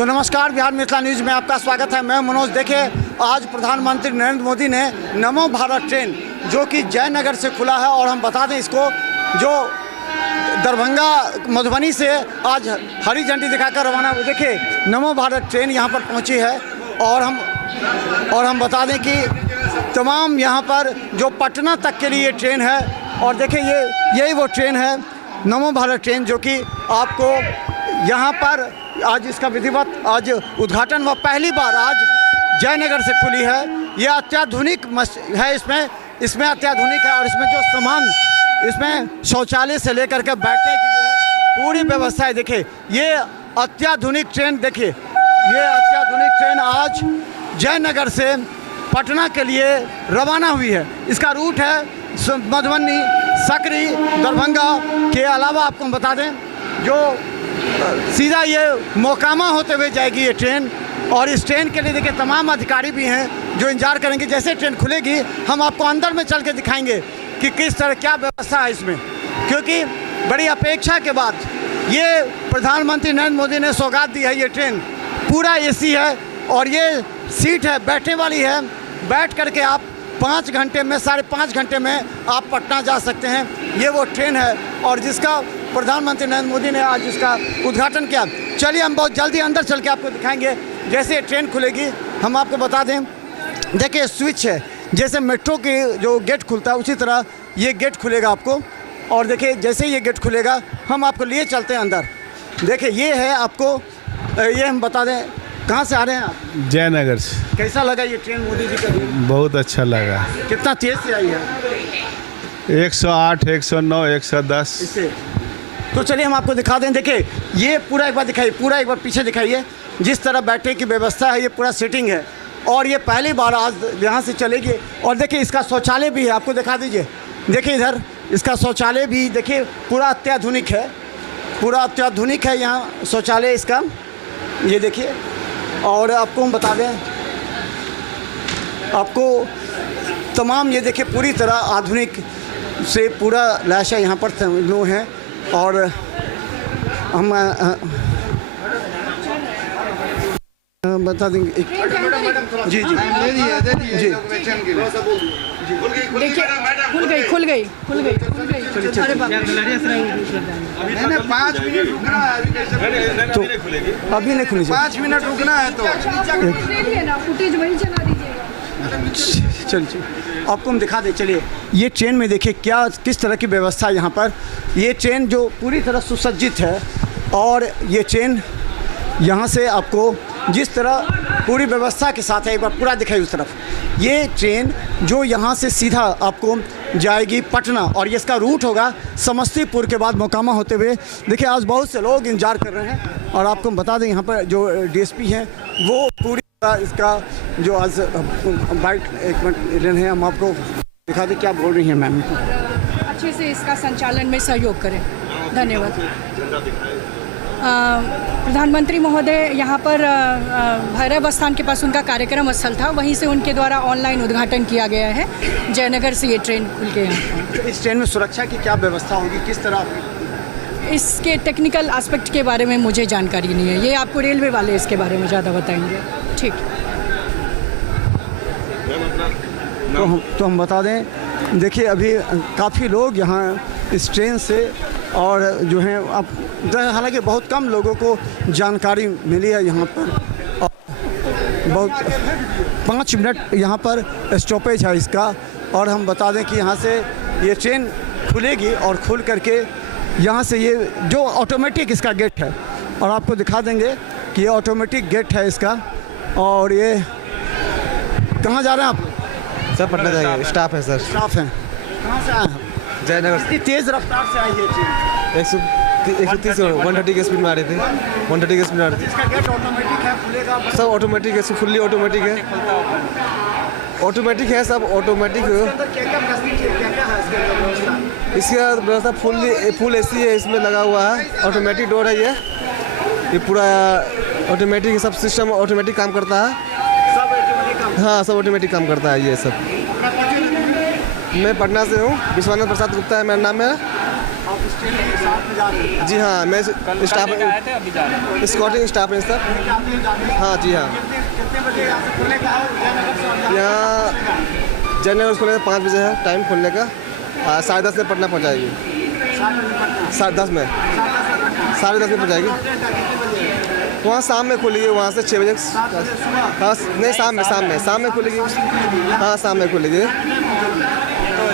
तो नमस्कार, बिहार मिथिला न्यूज़ में आपका स्वागत है। मैं मनोज। देखिए, आज प्रधानमंत्री नरेंद्र मोदी ने नमो भारत ट्रेन जो कि जयनगर से खुला है, और हम बता दें इसको, जो दरभंगा मधुबनी से आज हरी झंडी दिखाकर रवाना हुई। देखिए, नमो भारत ट्रेन यहाँ पर पहुँची है, और हम बता दें कि तमाम यहाँ पर जो पटना तक के लिए ट्रेन है। और देखिए, यही वो ट्रेन है, नमो भारत ट्रेन, जो कि आपको यहाँ पर आज इसका विधिवत आज उद्घाटन हुआ। पहली बार आज जयनगर से खुली है। ये अत्याधुनिक है, इसमें अत्याधुनिक है, और इसमें जो सामान, इसमें शौचालय से लेकर के बैठने की जो है पूरी व्यवस्था है। देखिए, ये अत्याधुनिक ट्रेन, देखिए ये अत्याधुनिक ट्रेन आज जयनगर से पटना के लिए रवाना हुई है। इसका रूट है मधुबनी, सकरी, दरभंगा के अलावा आपको हम बता दें जो सीधा ये मोकामा होते हुए जाएगी ये ट्रेन। और इस ट्रेन के लिए देखिए तमाम अधिकारी भी हैं जो इंतजार करेंगे। जैसे ट्रेन खुलेगी हम आपको अंदर में चल के दिखाएंगे कि किस तरह क्या व्यवस्था है इसमें, क्योंकि बड़ी अपेक्षा के बाद ये प्रधानमंत्री नरेंद्र मोदी ने सौगात दी है। ये ट्रेन पूरा एसी है, और ये सीट है बैठने वाली है। बैठ करके आप 5 घंटे में, 5.5 घंटे में आप पटना जा सकते हैं। ये वो ट्रेन है, और जिसका प्रधानमंत्री नरेंद्र मोदी ने आज इसका उद्घाटन किया। चलिए हम बहुत जल्दी अंदर चल के आपको दिखाएंगे। जैसे ये ट्रेन खुलेगी हम आपको बता दें, देखिए स्विच है, जैसे मेट्रो के जो गेट खुलता है उसी तरह ये गेट खुलेगा आपको। और देखिए जैसे ये गेट खुलेगा हम आपको लिए चलते हैं अंदर। देखिए ये है आपको, ये हम बता दें कहाँ से आ रहे हैं आप? जयनगर से। कैसा लगा ये ट्रेन मोदी जी का? बहुत अच्छा लगा। कितना तेज़ से आई है? 108, 109, 110 इससे। तो चलिए हम आपको दिखा दें। देखिए ये पूरा एक बार दिखाइए, पूरा एक बार पीछे दिखाइए। जिस तरह बैठने की व्यवस्था है, ये पूरा सीटिंग है, और ये पहली बार आज यहाँ से चलेगी। और देखिए इसका शौचालय भी है, आपको दिखा दीजिए। देखिए इधर इसका शौचालय भी देखिए पूरा अत्याधुनिक है, पूरा अत्याधुनिक है यहाँ शौचालय इसका, ये देखिए। और आपको हम बता दें, आपको तमाम ये देखिए पूरी तरह आधुनिक से पूरा लाशा यहाँ पर लोग हैं। और हम बता देंगे जी जी जी देखिए खुल गई। अरे बाप रे। नहीं 5 मिनट रुकना है, तो अभी नहीं खुली। 5 मिनट रुकना है तो फुटेज वही चला दीजिएगा। चलिए आपको हम दिखा दें। चलिए ये ट्रेन में देखिए क्या किस तरह की व्यवस्था है यहाँ पर। ये ट्रेन जो पूरी तरह सुसज्जित है, और ये ट्रेन यहाँ से आपको जिस तरह पूरी व्यवस्था के साथ है, एक बार पूरा दिखाई उस तरफ। ये ट्रेन जो यहाँ से सीधा आपको जाएगी पटना, और ये इसका रूट होगा समस्तीपुर के बाद मोकामा होते हुए। देखिए आज बहुत से लोग इंतजार कर रहे हैं, और आपको हम बता दें यहाँ पर जो डीएसपी हैं वो पूरी इसका जो आज बाइट, एक मिनट लेने हैं, हम आपको दिखा दें क्या बोल रही हैं मैम। अच्छे से इसका संचालन में सहयोग करें, धन्यवाद। प्रधानमंत्री महोदय यहाँ पर भैरव स्थान के पास उनका कार्यक्रम स्थल था, वहीं से उनके द्वारा ऑनलाइन उद्घाटन किया गया है। जयनगर से ये ट्रेन खुल के यहाँ। इस ट्रेन में सुरक्षा की क्या व्यवस्था होगी, किस तरह? इसके टेक्निकल एस्पेक्ट के बारे में मुझे जानकारी नहीं है, ये आपको रेलवे वाले इसके बारे में ज़्यादा बताएंगे। ठीक। तो हम बता दें, देखिए अभी काफ़ी लोग यहाँ इस ट्रेन से, और जो है अब हालांकि बहुत कम लोगों को जानकारी मिली है यहाँ पर। बहुत 5 मिनट यहाँ पर स्टॉपेज है इसका। और हम बता दें कि यहाँ से ये ट्रेन खुलेगी, और खुल करके यहाँ से ये जो ऑटोमेटिक इसका गेट है, और आपको दिखा देंगे कि ये ऑटोमेटिक गेट है इसका। और ये कहाँ जा रहे हैं आप? सर पटना जाएंगे, स्टाफ है सर। स्टाफ हैं। कहाँ से आए हैं? जयनगर इतनी तेज़ रफ्तार से आई है ट्रेन? 130 130 की स्पीड में आ रहे थे, 130 की स्पीड में आ रहे थे। इसका गेट ऑटोमेटिक है, खुलेगा? सब ऑटोमेटिक है, फुल्ली ऑटोमेटिक है। ऑटोमेटिक है, सब ऑटोमेटिक है। इसका व्यवस्था फुल एसी है, इसमें लगा हुआ है। ऑटोमेटिक डोर है ये पूरा ऑटोमेटिक, सब सिस्टम ऑटोमेटिक काम करता है। हाँ सब ऑटोमेटिक काम करता है ये सब। मैं पटना से हूँ, विश्वनाथ प्रसाद गुप्ता है मेरा नाम है। आप इस ट्रेन के साथ में जा रहे हैं? जी हाँ, मैं स्टाफ स्कॉटिंग स्टाफ है सर। आप ये जाते हैं? हाँ जी हाँ। कितने बजे यहाँ से खुलने का है जयनगर से? और यहाँ जयनगर खुलने का 5 बजे है टाइम खुलने का। 10:30 में पटना पहुँचाएगी। 10:30 में 10:30 में पहुँचाएगी। वहाँ शाम में खुलेगी, वहाँ से 6 बजे। हाँ नहीं, शाम में खुलेगी। हाँ शाम में खुलेगी।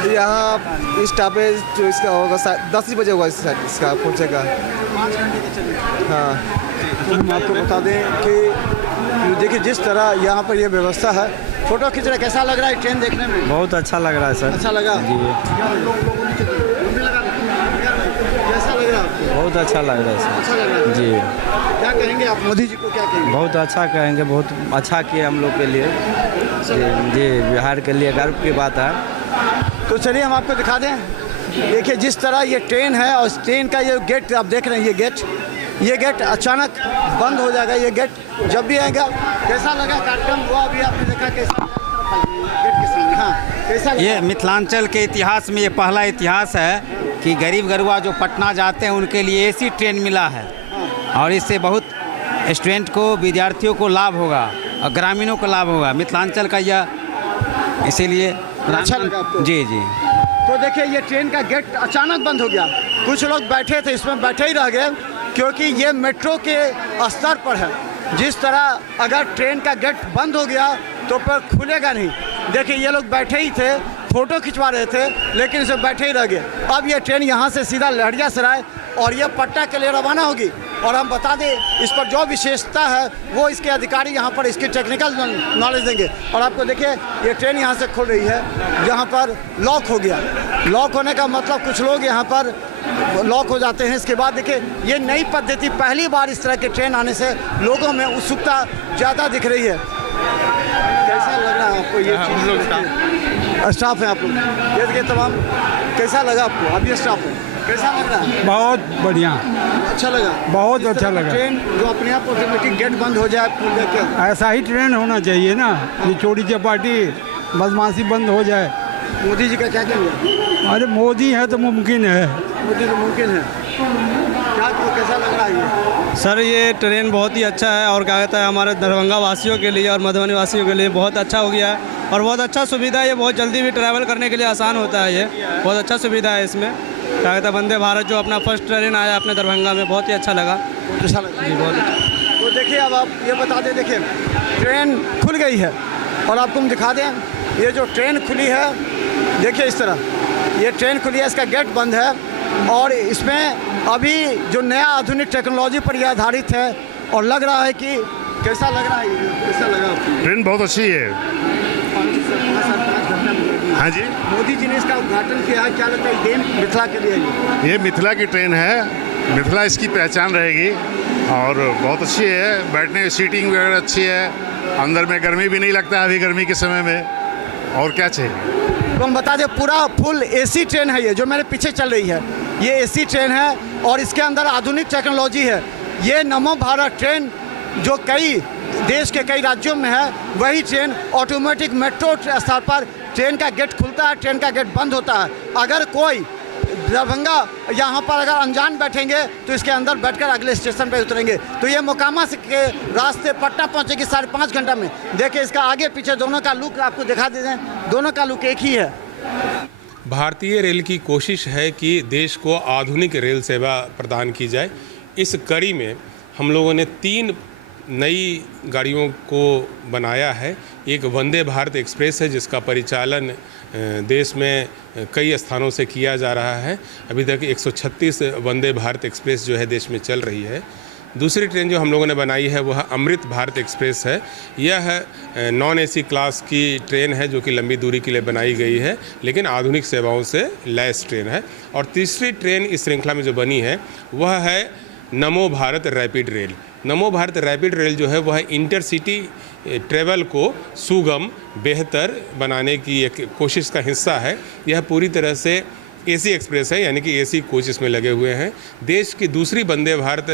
यहाँ स्टॉपेज जो इसका होगा 10 बजे होगा इसका पहुँचेगा। 5 घंटे के चलेगा। हाँ। तो हम आपको बता दें कि देखिए जिस तरह यहाँ पर ये व्यवस्था है, फोटो खींच रहे, कैसा लग रहा है ट्रेन देखने में? बहुत अच्छा लग रहा है सर। अच्छा लगा जी। कैसा लग रहा है आपको? बहुत अच्छा लग रहा है सर। अच्छा लग रहा है जी। क्या कहेंगे आप मोदी जी को, क्या कहेंगे? बहुत अच्छा कहेंगे, बहुत अच्छा किए हम लोग के लिए। जी, बिहार के लिए गर्व की बात है। तो चलिए हम आपको दिखा दें। देखिए जिस तरह ये ट्रेन है और इस ट्रेन का ये गेट आप देख रहे हैं, ये गेट अचानक बंद हो जाएगा। ये गेट जब भी आएगा। कैसा लगा कार्यक्रम हुआ अभी आपने देखा? कैसा गेट के सामने? हाँ कैसा लगा? ये मिथिलांचल के इतिहास में ये पहला इतिहास है कि गरीब गरुआ जो पटना जाते हैं उनके लिए एसी ट्रेन मिला है, और इससे बहुत स्टूडेंट को, विद्यार्थियों को लाभ होगा और ग्रामीणों को लाभ होगा। मिथिलांचल का यह इसीलिए अच्छा लगा आपको? जी जी। तो देखिए ये ट्रेन का गेट अचानक बंद हो गया। कुछ लोग बैठे थे, इसमें बैठे ही रह गए, क्योंकि ये मेट्रो के स्तर पर है। जिस तरह अगर ट्रेन का गेट बंद हो गया तो फिर खुलेगा नहीं। देखिए ये लोग बैठे ही थे, फ़ोटो खिंचवा रहे थे, लेकिन इसे बैठे ही रह गए। अब ये ट्रेन यहाँ से सीधा लहरियासराय और ये पटना के लिए रवाना होगी। और हम बता दें इस पर जो विशेषता है वो इसके अधिकारी यहाँ पर इसकी टेक्निकल नॉलेज देंगे। और आपको देखिए ये ट्रेन यहाँ से खुल रही है, जहाँ पर लॉक हो गया। लॉक होने का मतलब कुछ लोग यहाँ पर लॉक हो जाते हैं। इसके बाद देखिए ये नई पद्धति, पहली बार इस तरह के ट्रेन आने से लोगों में उत्सुकता ज़्यादा दिख रही है। कैसा लग रहा है आपको ये? हम लोग स्टाफ हैं आप लोग, ये देखिए तमाम। कैसा लगा आपको? आप ये स्टाफ है, कैसा लग रहा है? बहुत बढ़िया, अच्छा लगा, बहुत अच्छा लगा। ट्रेन जो अपने आप ऑटोमेटिक गेट बंद हो जाए, खुल जाए, क्या ऐसा ही ट्रेन होना चाहिए ना, ये चोरी चपाटी बदमाशी बंद हो जाए। मोदी जी का क्या कहना? अरे मोदी है तो मुमकिन है। मोदी तो मुमकिन है। क्या आपको कैसा लग रहा है ये? सर ये ट्रेन बहुत ही अच्छा है, और क्या कहता है हमारे दरभंगा वासियों के लिए और मधुबनी वासियों के लिए बहुत अच्छा हो गया है, और बहुत अच्छा सुविधा है। ये बहुत जल्दी भी ट्रैवल करने के लिए आसान होता है। ये बहुत अच्छा सुविधा है इसमें। क्या कहता है वंदे भारत जो अपना फर्स्ट ट्रेन आया अपने दरभंगा में, बहुत ही अच्छा लगा। अच्छा लगा जी, बहुत अच्छा। तो देखिए अब आप ये बता दें, देखिए ट्रेन खुल गई है और आपको हम दिखा दें ये जो ट्रेन खुली है। देखिए इस तरह ये ट्रेन खुली है, इसका गेट बंद है, और इसमें अभी जो नया आधुनिक टेक्नोलॉजी पर यह आधारित है। और लग रहा है कि कैसा लग रहा है ये? कैसा लगा आपको? ट्रेन बहुत अच्छी है। 5 घंटा मिलेगी। हाँ जी, मोदी जी ने इसका उद्घाटन किया है, क्या लगता है देन मिथिला के लिए? ये मिथिला की ट्रेन है, मिथिला इसकी पहचान रहेगी, और बहुत अच्छी है। बैठने की सीटिंग वगैरह अच्छी है, अंदर में गर्मी भी नहीं लगता है अभी गर्मी के समय में। और क्या चाहिए? तो हम बता दें पूरा फुल एसी ट्रेन है ये, जो मेरे पीछे चल रही है ये एसी ट्रेन है, और इसके अंदर आधुनिक टेक्नोलॉजी है। ये नमो भारत ट्रेन जो कई देश के कई राज्यों में है, वही ट्रेन ऑटोमेटिक मेट्रो स्तर पर ट्रेन का गेट खुलता है, ट्रेन का गेट बंद होता है। अगर कोई दरभंगा यहाँ पर अगर अनजान बैठेंगे तो इसके अंदर बैठकर अगले स्टेशन पर उतरेंगे। तो ये मोकामा से के रास्ते पटना पहुँचेगी 5.5 घंटा में। देखिए इसका आगे पीछे दोनों का लुक आपको दिखा दे दें, दोनों का लुक एक ही है। भारतीय रेल की कोशिश है कि देश को आधुनिक रेल सेवा प्रदान की जाए। इस कड़ी में हम लोगों ने 3 नई गाड़ियों को बनाया है। एक वंदे भारत एक्सप्रेस है जिसका परिचालन देश में कई स्थानों से किया जा रहा है। अभी तक 136 वंदे भारत एक्सप्रेस जो है देश में चल रही है। दूसरी ट्रेन जो हम लोगों ने बनाई है वह अमृत भारत एक्सप्रेस है। यह नॉन एसी क्लास की ट्रेन है जो कि लंबी दूरी के लिए बनाई गई है, लेकिन आधुनिक सेवाओं से लैस ट्रेन है। और तीसरी ट्रेन इस श्रृंखला में जो बनी है वह है नमो भारत रैपिड रेल। नमो भारत रैपिड रेल जो है वह इंटरसिटी ट्रेवल को सुगम बेहतर बनाने की एक कोशिश का हिस्सा है। यह पूरी तरह से एसी एक्सप्रेस है, यानी कि एसी कोच इसमें लगे हुए हैं। देश की दूसरी वंदे भारत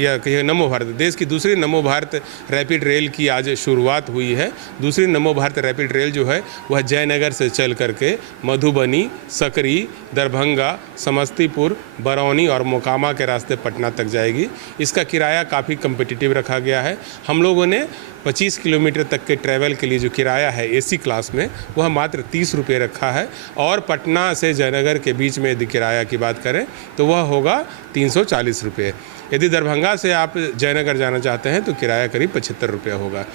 या कहिए नमो भारत, देश की दूसरी नमो भारत रैपिड रेल की आज शुरुआत हुई है। दूसरी नमो भारत रैपिड रेल जो है वह जयनगर से चल करके मधुबनी, सकरी, दरभंगा, समस्तीपुर, बरौनी और मोकामा के रास्ते पटना तक जाएगी। इसका किराया काफ़ी कम्पिटिटिव रखा गया है। हम लोगों ने 25 किलोमीटर तक के ट्रैवल के लिए जो किराया है एसी क्लास में वह मात्र 30 रुपये रखा है, और पटना से जयनगर के बीच में यदि किराया की बात करें तो वह होगा 340 रुपये। यदि दरभंगा से आप जयनगर जाना चाहते हैं तो किराया करीब 75 रुपये होगा।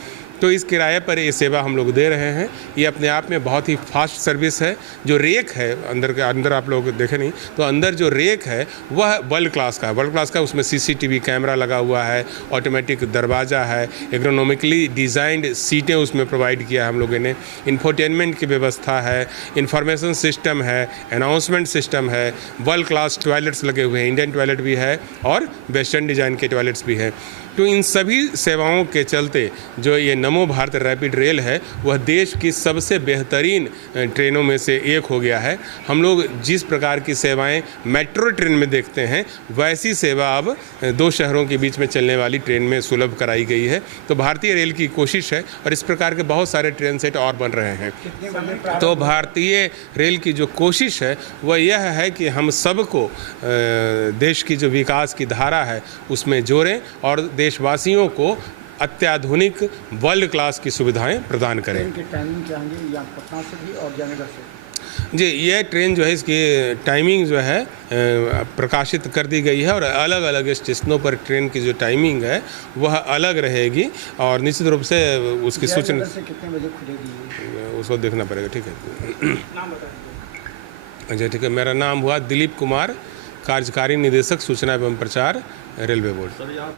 तो इस किराए पर ये सेवा हम लोग दे रहे हैं। ये अपने आप में बहुत ही फास्ट सर्विस है। जो रेक है अंदर आप लोग देखें नहीं तो अंदर जो रेक है वह वर्ल्ड क्लास का है। वर्ल्ड क्लास का उसमें CCTV कैमरा लगा हुआ है, ऑटोमेटिक दरवाज़ा है, एग्रोनॉमिकली डिज़ाइंड सीटें उसमें प्रोवाइड किया है हम लोगों ने, इंफोटेनमेंट की व्यवस्था है, इंफॉर्मेशन सिस्टम है, अनाउंसमेंट सिस्टम है, वर्ल्ड क्लास टॉयलेट्स लगे हुए हैं, इंडियन टॉयलेट भी है और वेस्टर्न डिज़ाइन के टॉयलेट्स भी हैं। तो इन सभी सेवाओं के चलते जो ये नमो भारत रैपिड रेल है वह देश की सबसे बेहतरीन ट्रेनों में से एक हो गया है। हम लोग जिस प्रकार की सेवाएं मेट्रो ट्रेन में देखते हैं वैसी सेवा अब 2 शहरों के बीच में चलने वाली ट्रेन में सुलभ कराई गई है। तो भारतीय रेल की कोशिश है और इस प्रकार के बहुत सारे ट्रेन सेट और बन रहे हैं। तो भारतीय रेल की जो कोशिश है वह यह है कि हम सबको देश की जो विकास की धारा है उसमें जोड़ें और देशवासियों को अत्याधुनिक वर्ल्ड क्लास की सुविधाएं प्रदान करें। ट्रेन की टाइमिंग क्या होंगी, या पटना से भी और जयनगर से? जी, यह ट्रेन जो है इसकी टाइमिंग जो है प्रकाशित कर दी गई है और अलग अलग स्टेशनों पर ट्रेन की जो टाइमिंग है वह अलग रहेगी और निश्चित रूप से उसकी सूचना से कितने बजे खुलेगी उसको देखना पड़ेगा। ठीक है, अच्छा ठीक है। मेरा नाम हुआ दिलीप कुमार, कार्यकारी निदेशक सूचना एवं प्रचार, रेलवे बोर्ड।